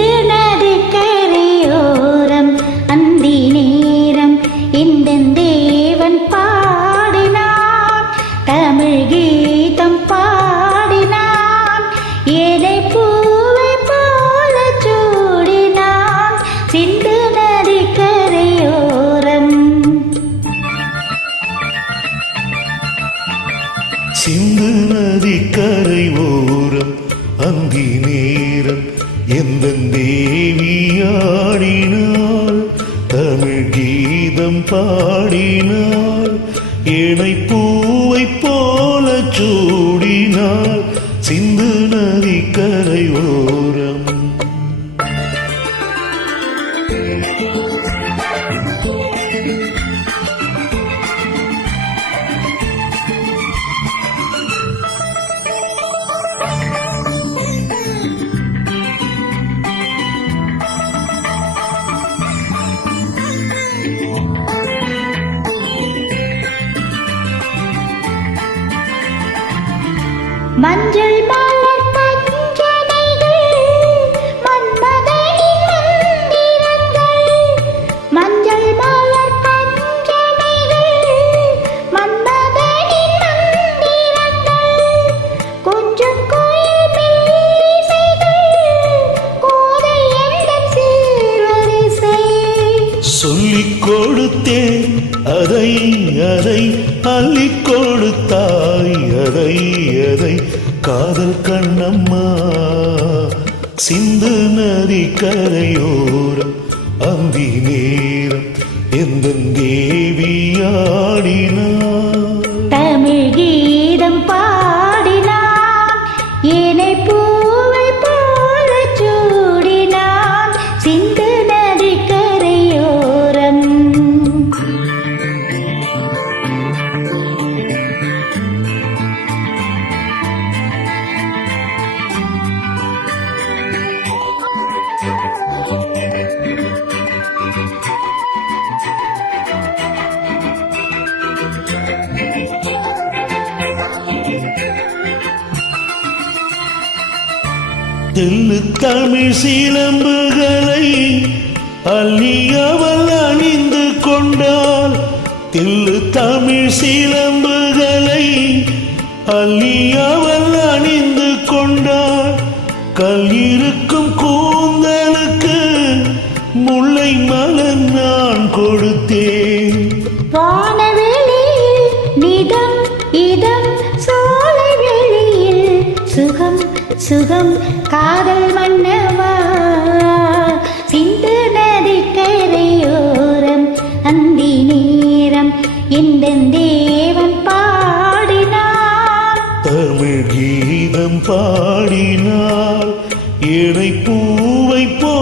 சிந்து நதிக்கரையோரம் அந்தி நேரம் இந்த தேவன் பாடினான் தமிழ் கீதம் பாடினான் ஏதை பூவை போல சூடினான் சிந்து நதிக்கரையோரம். சிந்து நதிக்கரை ஓரம் அந்தி நேரம் எந்த தேவியாடினாள் தமிழ் கீதம் பாடினாள் ஏனை பூவை போல சூடினாள் சிந்து நதிக்கரை ஓரம். மஞ்சள் மலர் கஞ்சனைகள் மன்மதனின் மந்திரங்கள் மஞ்சள் மலர் கஞ்சனைகள் மன்மதனின் மந்திரங்கள் கொஞ்சம் கோயில் மீசைகள் கோதை எந்தன் சீர்வரிசை சொல்லிக் கொடுத்தேன் அதை அதை அள்ளிக் கொடுத்தாய் அதை அதை காதல் கண்ணம்மா சிந்து நதி கரையோரம் அந்தி நேரம் எந்த தேவியாடினாள் தமிழ் கீதம் பாடினான் ஏனை பூவை போல சூடினான் சிந்து நதிக்கரையோரம். தெல்லு தமிழ் சிலம்புகளை அள்ளி அவள் அணிந்து கொண்டாள் தெல்லு தமிழ் சிலம்புகளை அள்ளி அவள் அணிந்து கொண்டாள் கல்லிருக்கும் கூந்தலுக்கு முல்லை மலர் நான் கொடுத்தேன் வானவெளியில் நிதம் இதம் சோலை வெளியில் சுகம் சுகம் காதல் மன்னவா சிந்து நதிக்கரையோரம் அந்தி நேரம் இந்த தேவன் பாடினான் தமிழ் கீதம் பாடினாள் ஏனை பூவை போ